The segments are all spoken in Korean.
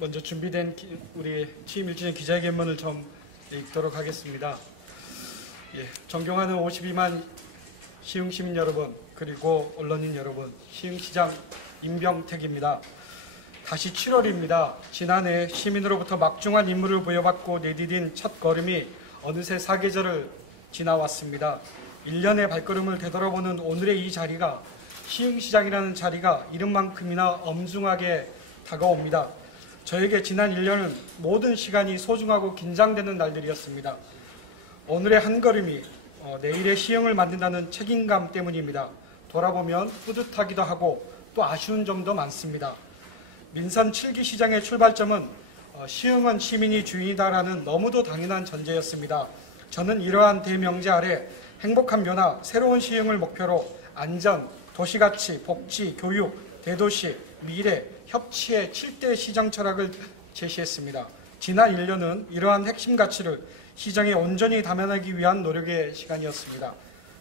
먼저 준비된 우리 취임 1주년 기자회견문을 좀 읽도록 하겠습니다. 존경하는 52만 시흥시민 여러분, 그리고 언론인 여러분, 시흥시장 임병택입니다. 다시 7월입니다. 지난해 시민으로부터 막중한 임무를 부여받고 내디딘 첫 걸음이 어느새 사계절을 지나왔습니다. 1년의 발걸음을 되돌아보는 오늘의 이 자리가, 시흥시장이라는 자리가 이름만큼이나 엄중하게 다가옵니다. 저에게 지난 1년은 모든 시간이 소중하고 긴장되는 날들이었습니다. 오늘의 한 걸음이 내일의 시흥을 만든다는 책임감 때문입니다. 돌아보면 뿌듯하기도 하고 또 아쉬운 점도 많습니다. 민선 7기 시장의 출발점은 시흥은 시민이 주인이다라는 너무도 당연한 전제였습니다. 저는 이러한 대명제 아래 행복한 변화, 새로운 시흥을 목표로 안전, 도시가치, 복지, 교육, 대도시, 미래, 협치의 7대 시장 철학을 제시했습니다. 지난 1년은 이러한 핵심 가치를 시장에 온전히 담아내기 위한 노력의 시간이었습니다.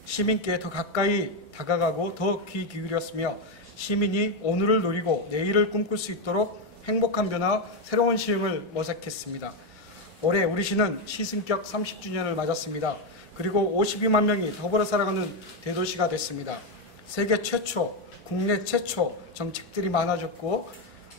시민께 더 가까이 다가가고 더 귀 기울였으며 시민이 오늘을 누리고 내일을 꿈꿀 수 있도록 행복한 변화, 새로운 시흥을 모색했습니다. 올해 우리 시는 시승격 30주년을 맞았습니다. 그리고 52만 명이 더불어 살아가는 대도시가 됐습니다. 세계 최초, 국내 최초 정책들이 많아졌고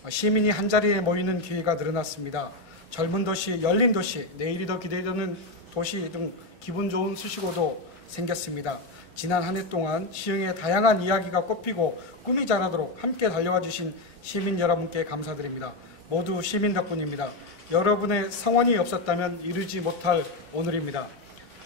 시민이 한자리에 모이는 기회가 늘어났습니다. 젊은 도시, 열린 도시, 내일이 더 기대되는 도시 등 기분 좋은 수식어도 생겼습니다. 지난 한 해 동안 시흥의 다양한 이야기가 꽃피고 꿈이 자라도록 함께 달려와 주신 시민 여러분께 감사드립니다. 모두 시민 덕분입니다. 여러분의 성원이 없었다면 이루지 못할 오늘입니다.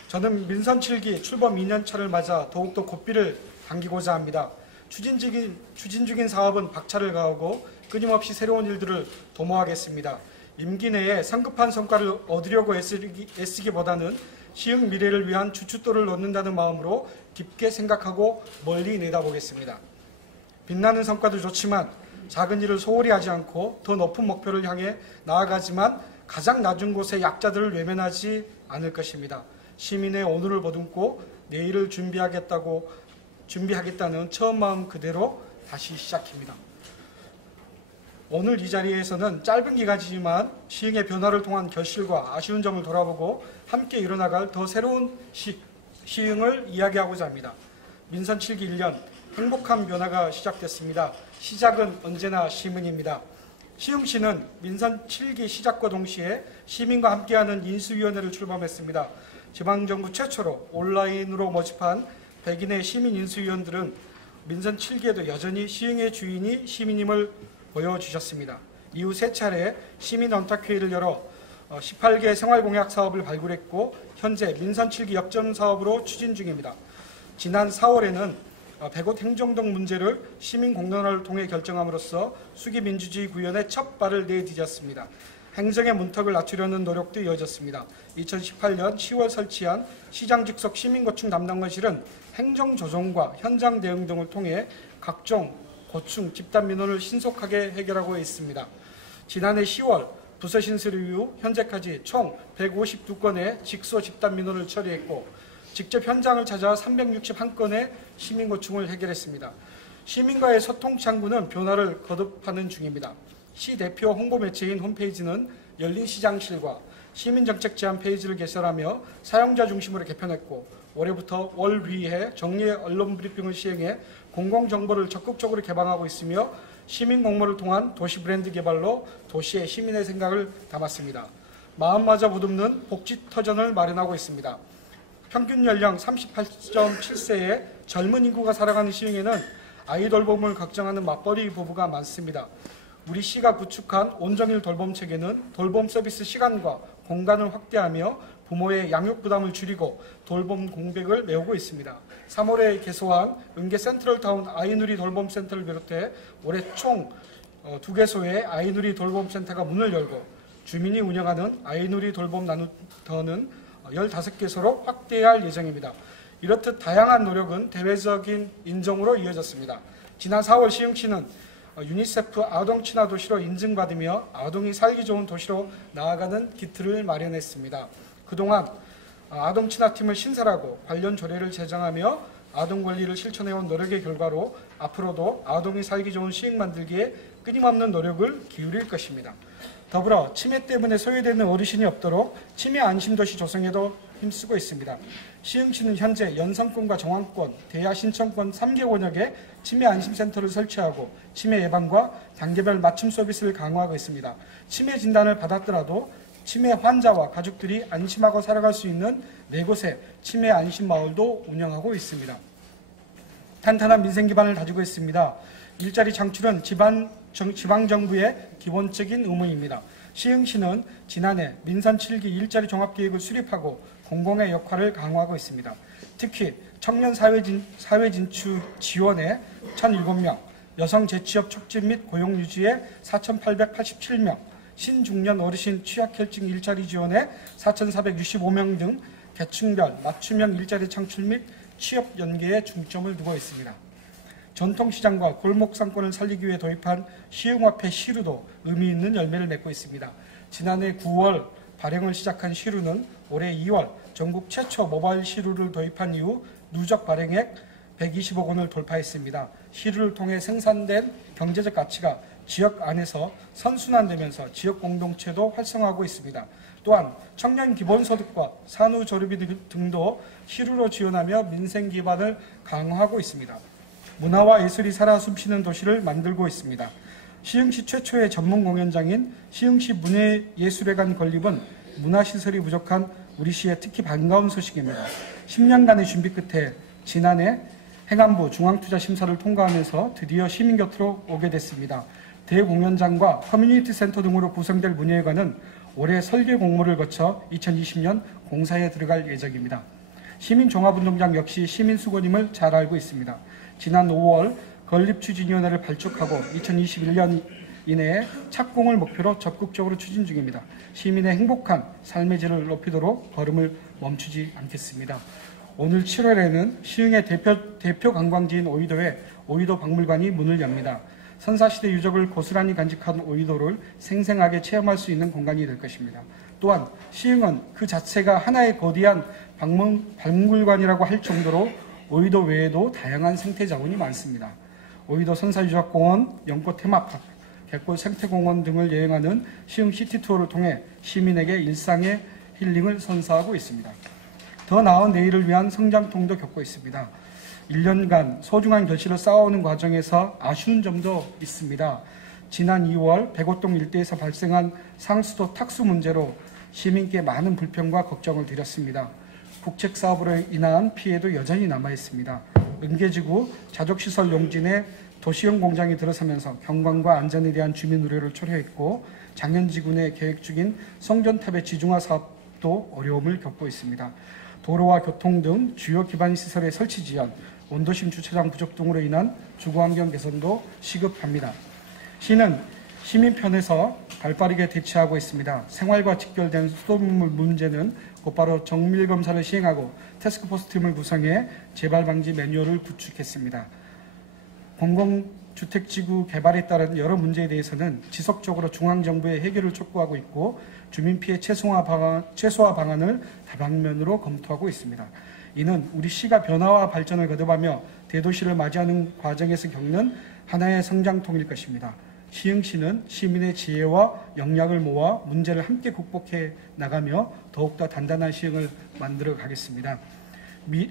저는 민선 7기 출범 2년차를 맞아 더욱더 고삐를 당기고자 합니다. 추진 중인 사업은 박차를 가하고 끊임없이 새로운 일들을 도모하겠습니다. 임기 내에 성급한 성과를 얻으려고 애쓰기보다는 시흥 미래를 위한 주춧돌을 놓는다는 마음으로 깊게 생각하고 멀리 내다보겠습니다. 빛나는 성과도 좋지만 작은 일을 소홀히 하지 않고 더 높은 목표를 향해 나아가지만 가장 낮은 곳의 약자들을 외면하지 않을 것입니다. 시민의 오늘을 보듬고 내일을 준비하겠다는 처음 마음 그대로 다시 시작합니다. 오늘 이 자리에서는 짧은 기간이지만 시흥의 변화를 통한 결실과 아쉬운 점을 돌아보고 함께 이뤄나갈 더 새로운 시흥을 이야기하고자 합니다. 민선 7기 1년 행복한 변화가 시작됐습니다. 시작은 언제나 시민입니다. 시흥시는 민선 7기 시작과 동시에 시민과 함께하는 인수위원회를 출범했습니다. 지방정부 최초로 온라인으로 모집한 100인의 시민 인수위원들은 민선 7기에도 여전히 시흥의 주인이 시민임을 보여주셨습니다. 이후 세 차례 시민 언탁회의를 열어 18개 생활공약 사업을 발굴했고 현재 민선 7기 역점 사업으로 추진 중입니다. 지난 4월에는 100옷 행정동 문제를 시민 공론화를 통해 결정함으로써 수기민주주의 구현의 첫 발을 내디뎠습니다. 행정의 문턱을 낮추려는 노력도 이어졌습니다. 2018년 10월 설치한 시장 직속 시민고충 담당관실은 행정조정과 현장 대응 등을 통해 각종 고충, 집단 민원을 신속하게 해결하고 있습니다. 지난해 10월 부서 신설 이후 현재까지 총 152건의 직소 집단 민원을 처리했고 직접 현장을 찾아 361건의 시민 고충을 해결했습니다. 시민과의 소통 창구는 변화를 거듭하는 중입니다. 시 대표 홍보 매체인 홈페이지는 열린시장실과 시민정책 제안 페이지를 개설하며 사용자 중심으로 개편했고 올해부터 월위해 정례 언론 브리핑을 시행해 공공정보를 적극적으로 개방하고 있으며 시민 공모를 통한 도시 브랜드 개발로 도시의 시민의 생각을 담았습니다. 마음마저 보듬는 복지터전을 마련하고 있습니다. 평균 연령 38.7세의 젊은 인구가 살아가는 시흥에는 아이 돌봄을 걱정하는 맞벌이 부부가 많습니다. 우리 시가 구축한 온정일 돌봄 체계는 돌봄 서비스 시간과 공간을 확대하며 부모의 양육 부담을 줄이고 돌봄 공백을 메우고 있습니다. 3월에 개소한 은계 센트럴타운 아이누리 돌봄센터를 비롯해 올해 총 2개소의 아이누리 돌봄센터가 문을 열고 주민이 운영하는 아이누리 돌봄 나누터는 15개소로 확대할 예정입니다. 이렇듯 다양한 노력은 대외적인 인정으로 이어졌습니다. 지난 4월 시흥시는 유니세프 아동 친화 도시로 인증받으며 아동이 살기 좋은 도시로 나아가는 기틀을 마련했습니다. 그동안 아동 친화팀을 신설하고 관련 조례를 제정하며 아동 권리를 실천해온 노력의 결과로 앞으로도 아동이 살기 좋은 시흥 만들기에 끊임없는 노력을 기울일 것입니다. 더불어 치매 때문에 소외되는 어르신이 없도록 치매 안심도시 조성에도 힘쓰고 있습니다. 시흥시는 현재 연성권과 정왕권, 대야 신청권 3개 권역에 치매 안심센터를 설치하고 치매 예방과 단계별 맞춤 서비스를 강화하고 있습니다. 치매 진단을 받았더라도 치매 환자와 가족들이 안심하고 살아갈 수 있는 4곳의 치매 안심 마을도 운영하고 있습니다. 탄탄한 민생 기반을 다지고 있습니다. 일자리 창출은 지방정부의 기본적인 의무입니다. 시흥시는 지난해 민선 7기 일자리 종합계획을 수립하고 공공의 역할을 강화하고 있습니다. 특히 청년 사회 진출 지원에 1,007명, 여성 재취업 촉진 및 고용 유지에 4,887명, 신중년 어르신 취약혈증 일자리 지원에 4,465명 등 계층별 맞춤형 일자리 창출 및 취업 연계에 중점을 두고 있습니다. 전통시장과 골목상권을 살리기 위해 도입한 시흥화폐 시루도 의미 있는 열매를 맺고 있습니다. 지난해 9월 발행을 시작한 시루는 올해 2월 전국 최초 모바일 시루를 도입한 이후 누적 발행액 120억 원을 돌파했습니다. 시루를 통해 생산된 경제적 가치가 지역 안에서 선순환되면서 지역 공동체도 활성화하고 있습니다. 또한 청년 기본소득과 산후조리비 등도 시루로 지원하며 민생 기반을 강화하고 있습니다. 문화와 예술이 살아 숨쉬는 도시를 만들고 있습니다. 시흥시 최초의 전문 공연장인 시흥시 문예예술회관 건립은 문화시설이 부족한 우리 시에 특히 반가운 소식입니다. 10년간의 준비 끝에 지난해 행안부 중앙투자심사를 통과하면서 드디어 시민 곁으로 오게 됐습니다. 대공연장과 커뮤니티 센터 등으로 구성될 문예회관은 올해 설계 공모를 거쳐 2020년 공사에 들어갈 예정입니다. 시민종합운동장 역시 시민수거임을 잘 알고 있습니다. 지난 5월 건립추진위원회를 발족하고 2021년 이내에 착공을 목표로 적극적으로 추진 중입니다. 시민의 행복한 삶의 질을 높이도록 걸음을 멈추지 않겠습니다. 오늘 7월에는 시흥의 대표 관광지인 오이도에 오이도 박물관이 문을 엽니다. 선사시대 유적을 고스란히 간직한 오이도를 생생하게 체험할 수 있는 공간이 될 것입니다. 또한 시흥은 그 자체가 하나의 거대한 박물관이라고 할 정도로 오이도 외에도 다양한 생태 자원이 많습니다. 오이도 선사유적공원, 연꽃 테마파크, 갯골 생태공원 등을 여행하는 시흥 시티투어를 통해 시민에게 일상의 힐링을 선사하고 있습니다. 더 나은 내일을 위한 성장통도 겪고 있습니다. 1년간 소중한 결실을 쌓아오는 과정에서 아쉬운 점도 있습니다. 지난 2월 백오동 일대에서 발생한 상수도 탁수 문제로 시민께 많은 불평과 걱정을 드렸습니다. 국책사업으로 인한 피해도 여전히 남아있습니다. 은계지구 자족시설 용진에 도시형 공장이 들어서면서 경관과 안전에 대한 주민 우려를 초래했고 장현지구 내 계획 중인 성전탑의 지중화 사업도 어려움을 겪고 있습니다. 도로와 교통 등 주요 기반 시설의 설치 지연, 온도심 주차장 부족 등으로 인한 주거환경 개선도 시급합니다. 시는 시민 편에서 발빠르게 대처하고 있습니다. 생활과 직결된 수돗물 문제는 곧바로 정밀검사를 시행하고 태스크포스 팀을 구성해 재발 방지 매뉴얼을 구축했습니다. 공공주택지구 개발에 따른 여러 문제에 대해서는 지속적으로 중앙정부의 해결을 촉구하고 있고 주민 피해 최소화 방안을 다방면으로 검토하고 있습니다. 이는 우리 시가 변화와 발전을 거듭하며 대도시를 맞이하는 과정에서 겪는 하나의 성장통일 것입니다. 시흥시는 시민의 지혜와 역량을 모아 문제를 함께 극복해 나가며 더욱더 단단한 시흥을 만들어 가겠습니다.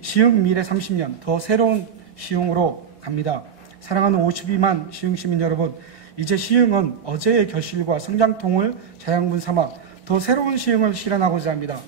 시흥 미래 30년 더 새로운 시흥으로 갑니다. 사랑하는 52만 시흥시민 여러분, 이제 시흥은 어제의 결실과 성장통을 자양분 삼아 더 새로운 시흥을 실현하고자 합니다.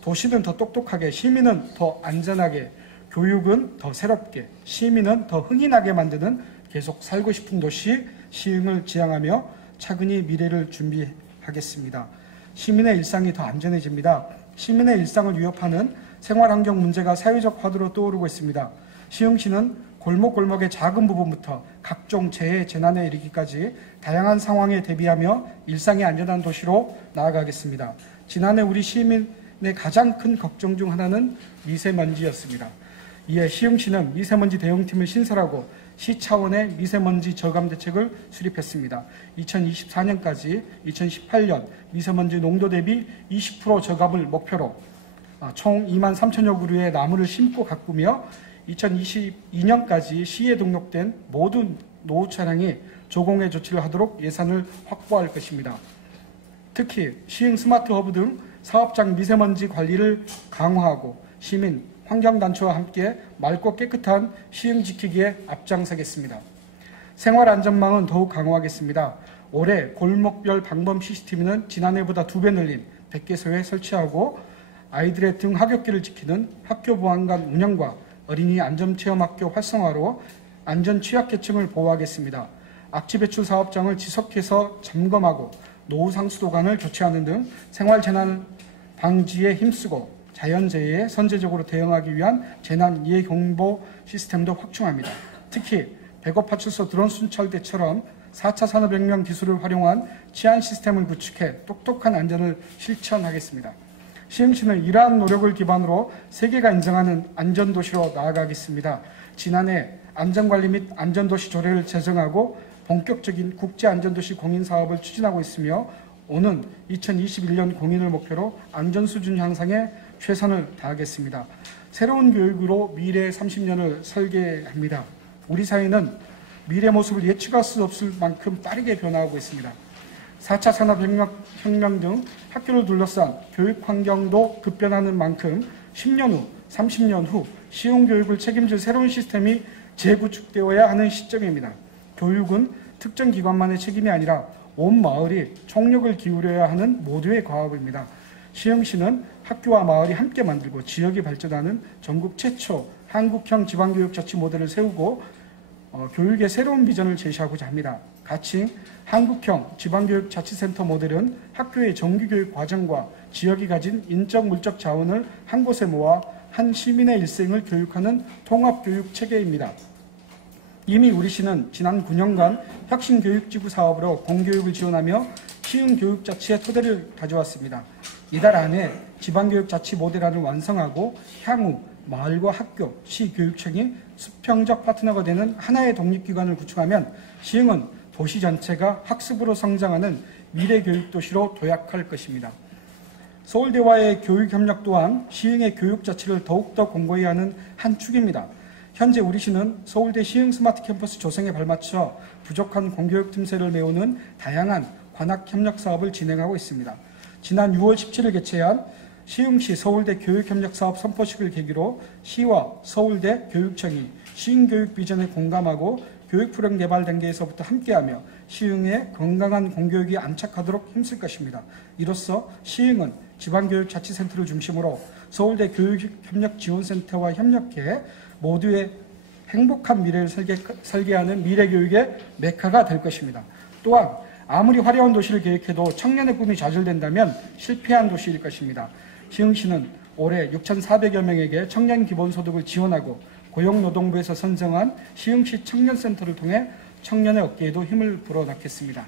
도시는 더 똑똑하게, 시민은 더 안전하게, 교육은 더 새롭게, 시민은 더 흥인하게 만드는 계속 살고 싶은 도시 시흥을 지향하며 차근히 미래를 준비하겠습니다. 시민의 일상이 더 안전해집니다. 시민의 일상을 위협하는 생활환경 문제가 사회적 화두로 떠오르고 있습니다. 시흥시는 골목골목의 작은 부분부터 각종 재해, 재난에 이르기까지 다양한 상황에 대비하며 일상이 안전한 도시로 나아가겠습니다. 지난해 우리 시민의 가장 큰 걱정 중 하나는 미세먼지였습니다. 이에 시흥시는 미세먼지 대응팀을 신설하고 시 차원의 미세먼지 저감 대책을 수립했습니다. 2024년까지 2018년 미세먼지 농도 대비 20% 저감을 목표로 총 2만 3천여 그루의 나무를 심고 가꾸며 2022년까지 시에 등록된 모든 노후 차량이 조공의 조치를 하도록 예산을 확보할 것입니다. 특히 시흥 스마트허브 등 사업장 미세먼지 관리를 강화하고 시민, 환경단체와 함께 맑고 깨끗한 시흥 지키기에 앞장서겠습니다. 생활안전망은 더욱 강화하겠습니다. 올해 골목별 방범 CCTV는 지난해보다 2배 늘린 100개소에 설치하고 아이들의 등 하굣길을 지키는 학교 보안관 운영과 어린이 안전체험학교 활성화로 안전 취약계층을 보호하겠습니다. 악취 배출 사업장을 지속해서 점검하고 노후 상수도관을 교체하는 등 생활재난 방지에 힘쓰고 자연재해에 선제적으로 대응하기 위한 재난 예경보 시스템도 확충합니다. 특히 백업파출소 드론 순찰대처럼 4차 산업혁명 기술을 활용한 치안 시스템을 구축해 똑똑한 안전을 실천하겠습니다. 시흥시는 이러한 노력을 기반으로 세계가 인정하는 안전도시로 나아가겠습니다. 지난해 안전관리 및 안전도시 조례를 제정하고 본격적인 국제안전도시 공인사업을 추진하고 있으며 오는 2021년 공인을 목표로 안전수준 향상에 최선을 다하겠습니다. 새로운 교육으로 미래의 30년을 설계합니다. 우리 사회는 미래 모습을 예측할 수 없을 만큼 빠르게 변화하고 있습니다. 4차 산업혁명 등 학교를 둘러싼 교육 환경도 급변하는 만큼 10년 후, 30년 후 시흥교육을 책임질 새로운 시스템이 재구축되어야 하는 시점입니다. 교육은 특정 기관만의 책임이 아니라 온 마을이 총력을 기울여야 하는 모두의 과업입니다. 시흥시는 학교와 마을이 함께 만들고 지역이 발전하는 전국 최초 한국형 지방교육자치 모델을 세우고 교육의 새로운 비전을 제시하고자 합니다. 가칭 한국형 지방교육자치센터 모델은 학교의 정규교육 과정과 지역이 가진 인적 물적 자원을 한 곳에 모아 한 시민의 일생을 교육하는 통합교육 체계입니다. 이미 우리 시는 지난 9년간 혁신교육지구 사업으로 공교육을 지원하며 시흥교육자치의 토대를 가져왔습니다. 이달 안에 지방교육자치 모델안을 완성하고 향후 마을과 학교, 시교육청이 수평적 파트너가 되는 하나의 독립기관을 구축하면 시흥은 도시 전체가 학습으로 성장하는 미래교육도시로 도약할 것입니다. 서울대와의 교육협력 또한 시흥의 교육자치를 더욱더 공고히 하는 한 축입니다. 현재 우리 시는 서울대 시흥 스마트 캠퍼스 조성에 발맞춰 부족한 공교육 틈새를 메우는 다양한 관학협력 사업을 진행하고 있습니다. 지난 6월 17일 개최한 시흥시 서울대 교육협력사업 선포식을 계기로 시와 서울대 교육청이 시흥교육 비전에 공감하고 교육프로그램 개발 단계에서부터 함께하며 시흥의 건강한 공교육이 안착하도록 힘쓸 것입니다. 이로써 시흥은 지방교육자치센터를 중심으로 서울대 교육협력지원센터와 협력해 모두의 행복한 미래를 설계하는 미래교육의 메카가 될 것입니다. 또한 아무리 화려한 도시를 계획해도 청년의 꿈이 좌절된다면 실패한 도시일 것입니다. 시흥시는 올해 6,400여 명에게 청년 기본소득을 지원하고 고용노동부에서 선정한 시흥시 청년센터를 통해 청년의 어깨에도 힘을 불어넣겠습니다.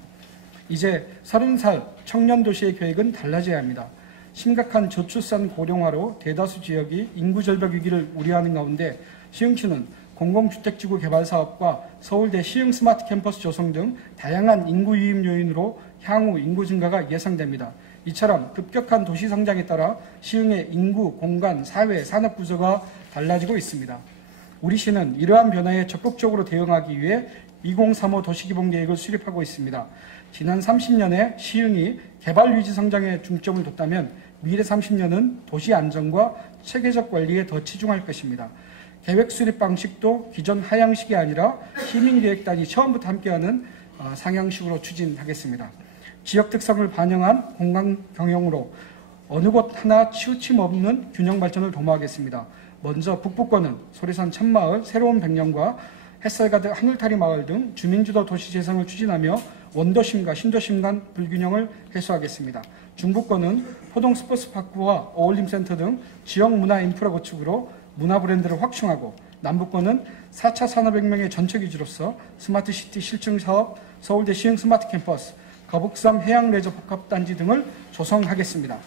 이제 30살 청년도시의 계획은 달라져야 합니다. 심각한 저출산 고령화로 대다수 지역이 인구절벽 위기를 우려하는 가운데 시흥시는 공공주택지구 개발 사업과 서울대 시흥 스마트 캠퍼스 조성 등 다양한 인구 유입 요인으로 향후 인구 증가가 예상됩니다. 이처럼 급격한 도시 성장에 따라 시흥의 인구, 공간, 사회, 산업 구조가 달라지고 있습니다. 우리 시는 이러한 변화에 적극적으로 대응하기 위해 2035 도시기본계획을 수립하고 있습니다. 지난 30년에 시흥이 개발 위주 성장에 중점을 뒀다면 미래 30년은 도시 안정과 체계적 관리에 더 치중할 것입니다. 계획 수립 방식도 기존 하향식이 아니라 시민계획단이 처음부터 함께하는 상향식으로 추진하겠습니다. 지역 특성을 반영한 공간 경영으로 어느 곳 하나 치우침 없는 균형 발전을 도모하겠습니다. 먼저 북부권은 소리산 참마을, 새로운 백령과 햇살가득 하늘타리 마을 등 주민주도 도시 재생을 추진하며 원도심과 신도심 간 불균형을 해소하겠습니다. 중부권은 포동 스포츠파크와 어울림센터 등 지역 문화 인프라 구축으로 문화 브랜드를 확충하고 남부권은 4차 산업혁명의 전체 기지로서 스마트시티 실증 사업, 서울대 시흥 스마트 캠퍼스, 거북섬 해양레저 복합단지 등을 조성하겠습니다.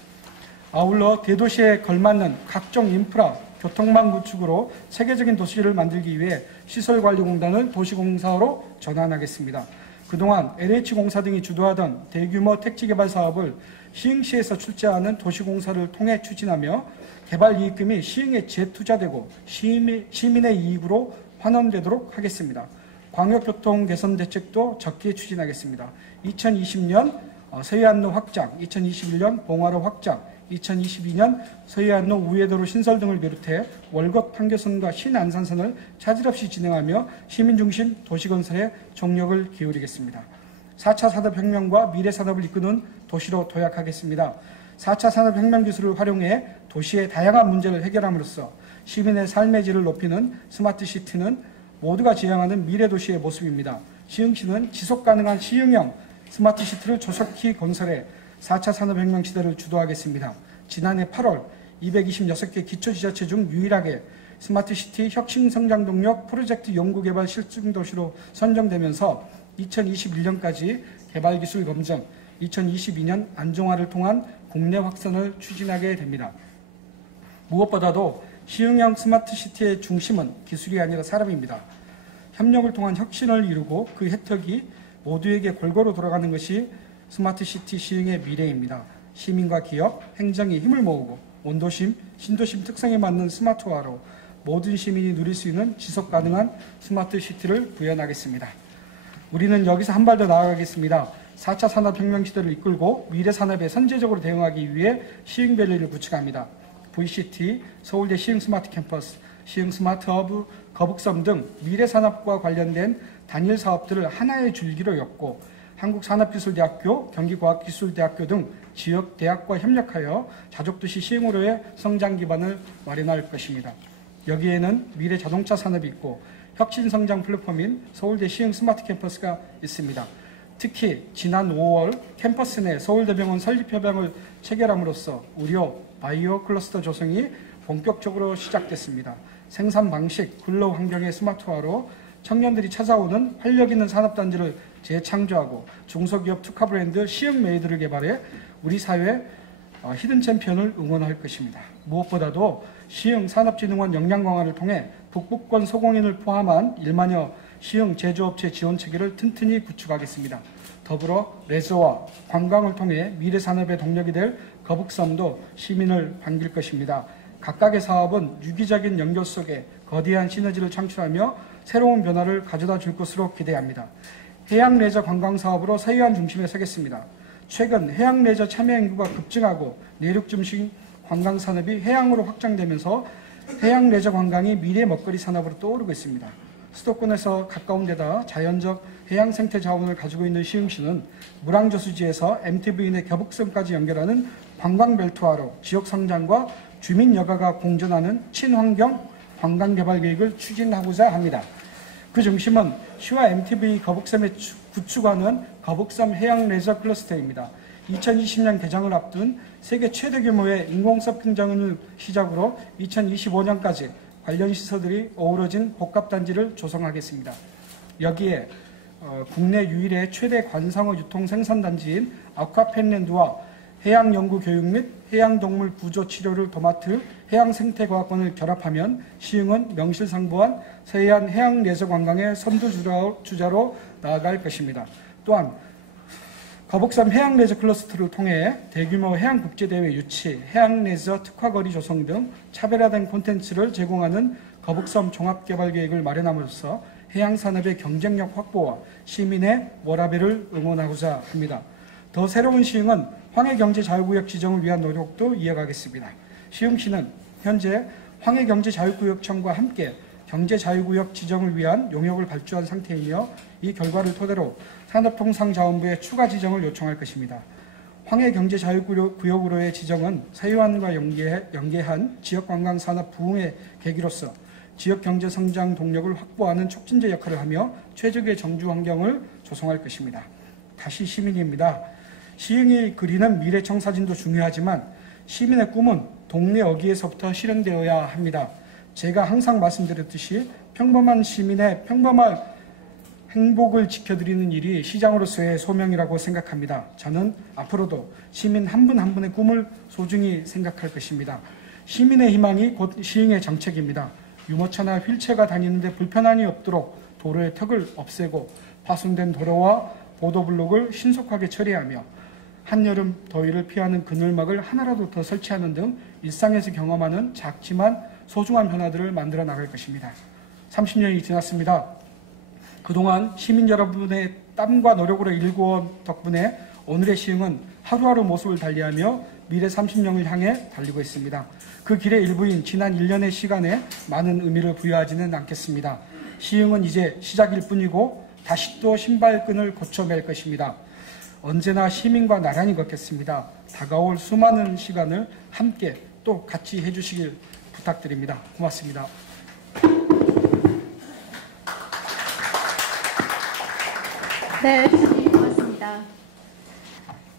아울러 대도시에 걸맞는 각종 인프라, 교통망 구축으로 세계적인 도시를 만들기 위해 시설관리공단을 도시공사로 전환하겠습니다. 그동안 LH공사 등이 주도하던 대규모 택지개발 사업을 시흥시에서 출자하는 도시공사를 통해 추진하며 개발 이익금이 시흥에 재투자되고 시민의 이익으로 환원되도록 하겠습니다. 광역교통 개선 대책도 적게 추진하겠습니다. 2020년 서해안로 확장, 2021년 봉화로 확장, 2022년 서해안로 우회도로 신설 등을 비롯해 월곶 판교선과 신안산선을 차질 없이 진행하며 시민중심 도시건설에 총력을 기울이겠습니다. 4차 산업혁명과 미래산업을 이끄는 도시로 도약하겠습니다. 4차 산업혁명 기술을 활용해 도시의 다양한 문제를 해결함으로써 시민의 삶의 질을 높이는 스마트시티는 모두가 지향하는 미래도시의 모습입니다. 시흥시는 지속가능한 시흥형 스마트시티를 조속히 건설해 4차 산업혁명 시대를 주도하겠습니다. 지난해 8월 226개 기초지자체 중 유일하게 스마트시티 혁신성장동력 프로젝트 연구개발 실증도시로 선정되면서 2021년까지 개발기술 검증, 2022년 안정화를 통한 국내 확산을 추진하게 됩니다. 무엇보다도 시흥형 스마트시티의 중심은 기술이 아니라 사람입니다. 협력을 통한 혁신을 이루고 그 혜택이 모두에게 골고루 돌아가는 것이 스마트시티 시흥의 미래입니다. 시민과 기업, 행정이 힘을 모으고 온도심, 신도심 특성에 맞는 스마트화로 모든 시민이 누릴 수 있는 지속가능한 스마트시티를 구현하겠습니다. 우리는 여기서 한 발 더 나아가겠습니다. 4차 산업혁명 시대를 이끌고 미래산업에 선제적으로 대응하기 위해 시흥밸리를 구축합니다. VCT, 서울대 시흥스마트캠퍼스, 시흥스마트허브, 거북섬 등 미래산업과 관련된 단일 사업들을 하나의 줄기로 엮고 한국산업기술대학교, 경기과학기술대학교 등 지역 대학과 협력하여 자족도시 시흥으로의 성장 기반을 마련할 것입니다. 여기에는 미래 자동차 산업이 있고 혁신성장 플랫폼인 서울대 시흥스마트캠퍼스가 있습니다. 특히 지난 5월 캠퍼스 내 서울대병원 설립협약을 체결함으로써 의료, 바이오 클러스터 조성이 본격적으로 시작됐습니다. 생산 방식, 근로 환경의 스마트화로 청년들이 찾아오는 활력 있는 산업단지를 재창조하고 중소기업 특화 브랜드 시흥메이드를 개발해 우리 사회 히든 챔피언을 응원할 것입니다. 무엇보다도 시흥산업진흥원 역량 강화를 통해 북부권 소공인을 포함한 1만여 시흥 제조업체 지원 체계를 튼튼히 구축하겠습니다. 더불어 레저와 관광을 통해 미래산업의 동력이 될 거북섬도 시민을 반길 것입니다. 각각의 사업은 유기적인 연결 속에 거대한 시너지를 창출하며 새로운 변화를 가져다 줄 것으로 기대합니다. 해양 레저 관광 사업으로 서해안 중심에 서겠습니다. 최근 해양 레저 참여 인구가 급증하고 내륙 중심 관광 산업이 해양으로 확장되면서 해양 레저 관광이 미래 먹거리 산업으로 떠오르고 있습니다. 수도권에서 가까운 데다 자연적 해양 생태 자원을 가지고 있는 시흥시는 물항저수지에서 MTV 내 겨북섬까지 연결하는 관광벨트화로 지역 성장과 주민 여가가 공존하는 친환경 관광 개발 계획을 추진하고자 합니다. 그 중심은 시와 MTV 거북섬에 구축하는 거북섬 해양 레저 클러스터입니다. 2020년 개장을 앞둔 세계 최대 규모의 인공서핑장을 시작으로 2025년까지 관련 시설들이 어우러진 복합단지를 조성하겠습니다. 여기에 국내 유일의 최대 관상어 유통 생산단지인 아쿠아펜랜드와 해양연구교육 및 해양동물 구조치료를 도맡을 해양생태과학관을 결합하면 시흥은 명실상부한 서해안 해양레저관광의 선두주자로 나아갈 것입니다. 또한 거북섬 해양레저 클러스터를 통해 대규모 해양국제대회 유치, 해양레저 특화거리 조성 등 차별화된 콘텐츠를 제공하는 거북섬 종합개발계획을 마련함으로써 해양산업의 경쟁력 확보와 시민의 워라밸을 응원하고자 합니다. 더 새로운 시흥은 황해경제자유구역 지정을 위한 노력도 이어가겠습니다. 시흥시는 현재 황해경제자유구역청과 함께 경제자유구역 지정을 위한 용역을 발주한 상태이며 이 결과를 토대로 산업통상자원부에 추가 지정을 요청할 것입니다. 황해경제자유구역으로의 지정은 서해안과 연계한 지역관광산업 부흥의 계기로서 지역경제성장 동력을 확보하는 촉진제 역할을 하며 최적의 정주 환경을 조성할 것입니다. 다시 시민입니다. 시흥이 그리는 미래청사진도 중요하지만 시민의 꿈은 동네 어귀에서부터 실현되어야 합니다. 제가 항상 말씀드렸듯이 평범한 시민의 평범한 행복을 지켜드리는 일이 시장으로서의 소명이라고 생각합니다. 저는 앞으로도 시민 한 분 한 분의 꿈을 소중히 생각할 것입니다. 시민의 희망이 곧 시흥의 정책입니다. 유모차나 휠체어가 다니는데 불편함이 없도록 도로의 턱을 없애고 파손된 도로와 보도블록을 신속하게 처리하며 한여름 더위를 피하는 그늘막을 하나라도 더 설치하는 등 일상에서 경험하는 작지만 소중한 변화들을 만들어 나갈 것입니다. 30년이 지났습니다. 그동안 시민 여러분의 땀과 노력으로 일구어온 덕분에 오늘의 시흥은 하루하루 모습을 달리하며 미래 30년을 향해 달리고 있습니다. 그 길의 일부인 지난 1년의 시간에 많은 의미를 부여하지는 않겠습니다. 시흥은 이제 시작일 뿐이고 다시 또 신발끈을 고쳐맬 것입니다. 언제나 시민과 나란히 걷겠습니다. 다가올 수많은 시간을 함께 또 같이 해주시길 부탁드립니다. 고맙습니다. 네, 고맙습니다.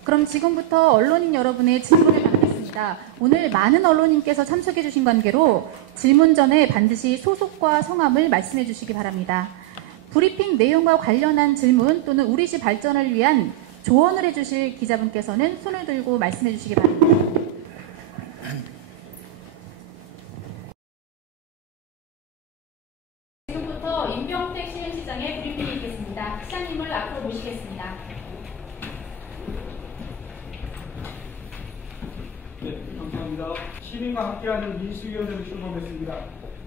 그럼 지금부터 언론인 여러분의 질문을 받겠습니다. 오늘 많은 언론인께서 참석해 주신 관계로 질문 전에 반드시 소속과 성함을 말씀해 주시기 바랍니다. 브리핑 내용과 관련한 질문 또는 우리시 발전을 위한 조언을 해주실 기자분께서는 손을 들고 말씀해 주시기 바랍니다. 지금부터 임병택 시흥시장의 브리핑이 있겠습니다. 시장님을 앞으로 모시겠습니다. 네, 감사합니다. 시민과 함께하는 민수위원회를 출범했습니다.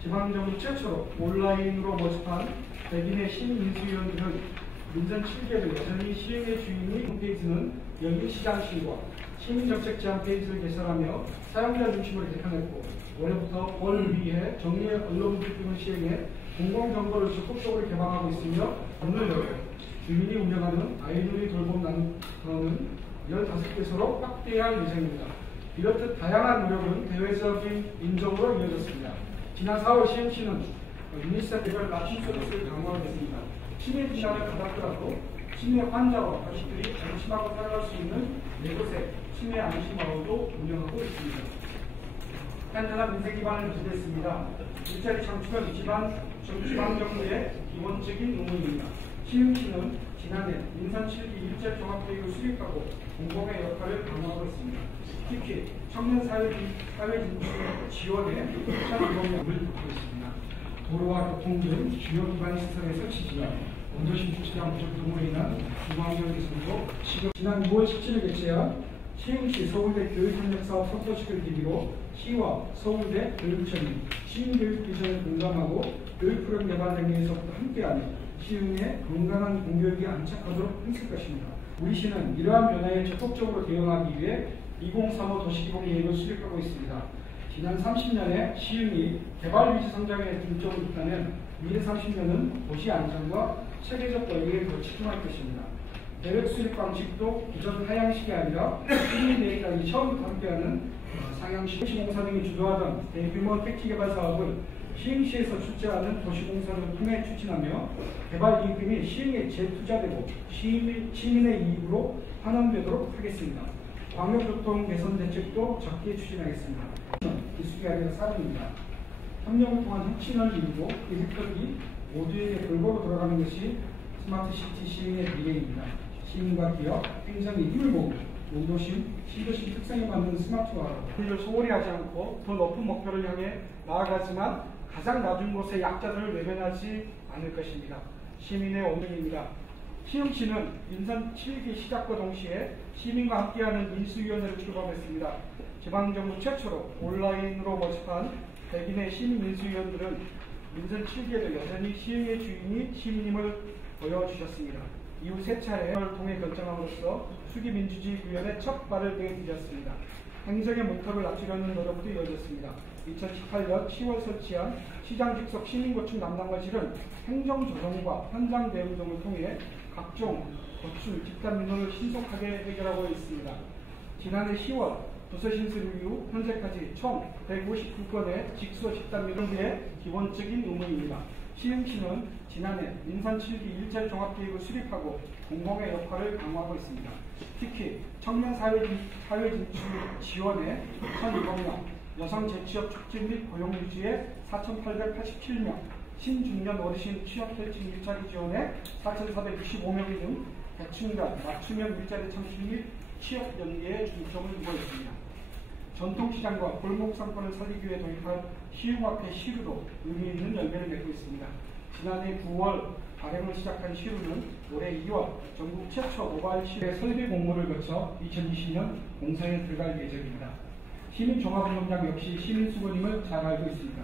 지방정부 최초로 온라인으로 모집한 100인의 시민민수위원들은 민선 7개를 여전히 시흥의 주인이 홈페이지는 여기시장실과 시민정책 제안 페이지를 개설하며 사용자 중심으로 개편했고 올해부터 월 위해 정리의 언론 브리핑을 시행해 공공정보를 적극적으로 개방하고 있으며 오늘 주민이 운영하는 아이들이 돌봄 나눔은 15개소로 확대할 예정입니다. 이렇듯 다양한 노력은 대외적인 인정으로 이어졌습니다. 지난 4월 시흥시는 유니세프 개별 맞춤 서비스를 강화했습니다. 치매 진단을 받았더라도 치매 환자와 가족들이 안심하고 살아갈 수 있는 4곳의 치매 안심마을도 운영하고 있습니다. 탄탄한 민생 기반을 기대했습니다. 일자리 창출은 지방정부의 기본적인 의무입니다. 시흥시는 지난해 민선 7기 일자리 종합계획을 수립하고 공공의 역할을 강화하고 있습니다. 특히 청년 사회 진출 지원에 2,200명을 받고 있습니다. 도로와 교통 등 주요 기반 시설의 설치 지연, 원도심 주차장 부족 등으로 인한 중앙지원 개선도 지난 2월 17일 개최한 시흥시 서울대 교육협력사업 선포식을 계기로 시와 서울대 교육청이 시민교육 비전을 공감하고 교육 프로그램 개발 등에서부터 함께하는 시흥의 건강한 공교육이 안착하도록 했을 것입니다. 우리 시는 이러한 변화에 적극적으로 대응하기 위해 2035 도시기본계획을 수립하고 있습니다. 지난 30년에 시흥이 개발위주 성장에 중점을 뒀다면 미래 30년은 도시 안정과 체계적 권리에 더 집중할 것입니다. 계획 수립 방식도 기존 하향식이 아니라 시민계획까지 처음부터 함께하는 상향식 도시공사 등이 주도하던 대규모 택지 개발 사업을 시흥시에서 출제하는 도시공사를 통해 추진하며 개발 이익 및 시흥에 재투자되고 시민의 이익으로 환원되도록 하겠습니다. 광역교통 개선 대책도 적극 추진하겠습니다. 기술이 아니라 사람입니다. 협력을 통한 혁신을 이루고 그 획득이 모두에게 골고루 돌아가는 것이 스마트시티 시흥의 미래입니다. 시민과 기업, 행정의 힘을 모으고 원도심, 신도심 특성에 맞는 스마트화로 를 소홀히 하지 않고 더 높은 목표를 향해 나아가지만 가장 낮은 곳의 약자들을 외면하지 않을 것입니다. 시민의 오늘입니다. 시흥시는 민선 7기 시작과 동시에 시민과 함께하는 민수위원회를 출범했습니다. 지방정부 최초로 온라인으로 모집한 100인의 시민민수위원들은 민선 7기에도 여전히 시흥의 주인이 시민임을 보여주셨습니다. 이후 세 차례를 통해 결정함으로써 수기민주주의구현의 첫 발을 내디뎠습니다. 행정의 문턱을 낮추려는 노력도 이어졌습니다. 2018년 10월 설치한 시장 직속 시민고충 담당을 실은 행정조정과 현장 대응 등을 통해 각종 고충, 집단 민원을 신속하게 해결하고 있습니다. 지난해 10월 부서 신설 이후 현재까지 총 159건의 직소 집단 민원의 기본적인 의무입니다. 시흥시는 지난해 민선 7기 일자리 종합계획을 수립하고 공공의 역할을 강화하고 있습니다. 특히 청년 사회 진출 지원에 1,200명, 여성 재취업 촉진 및 고용 유지에 4,887명, 신중년 어르신 취업 혈증 일자리 지원에 4,465명 등 계층간 맞춤형 일자리 창출 및 취업 연계에 중점을 두고 있습니다. 전통시장과 골목 상권을 살리기 위해 도입한 시흥화폐 시루도 의미 있는 열매를 맺고 있습니다. 지난해 9월 발행을 시작한 시루는 올해 2월 전국 최초 모바일 시루의 설비 공모를 거쳐 2020년 공사에 들어갈 예정입니다. 시민종합운동장 역시 시민수거임을 잘 알고 있습니다.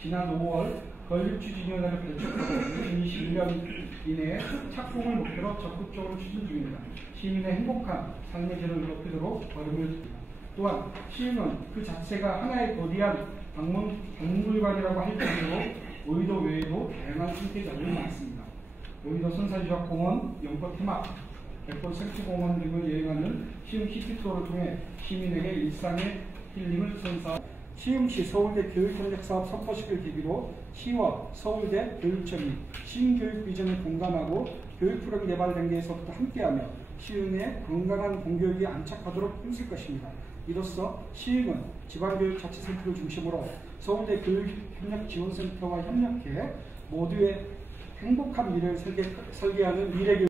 지난 5월 건립추진위원회를 발족하고 2021년 이내에 착공을 목표로 적극적으로 추진 중입니다. 시민의 행복한 삶의 질을 높이도록 걸음을 듭니다. 또한 시흥은 그 자체가 하나의 거대한 박물관이라고 할 정도로 오이도 외에도 다양한 생태자들이 많습니다. 오이도 선사유적공원, 영포 테마, 백골 생태공원 등을 여행하는 시흥 시티투어를 통해 시민에게 일상의 힐링을 선사. 시흥시 서울대 교육협력사업 선포식을 계기로 시와 서울대 교육청이 시흥교육 비전을 공감하고 교육 프로그램 개발 단계에서부터 함께하며 시흥의 건강한 공교육이 안착하도록 힘쓸 것입니다. 이로써 시흥은 지방교육자치센터를 중심으로 서울대 교육협력지원센터와 협력해 모두의 행복한 미래를 설계하는 미래교육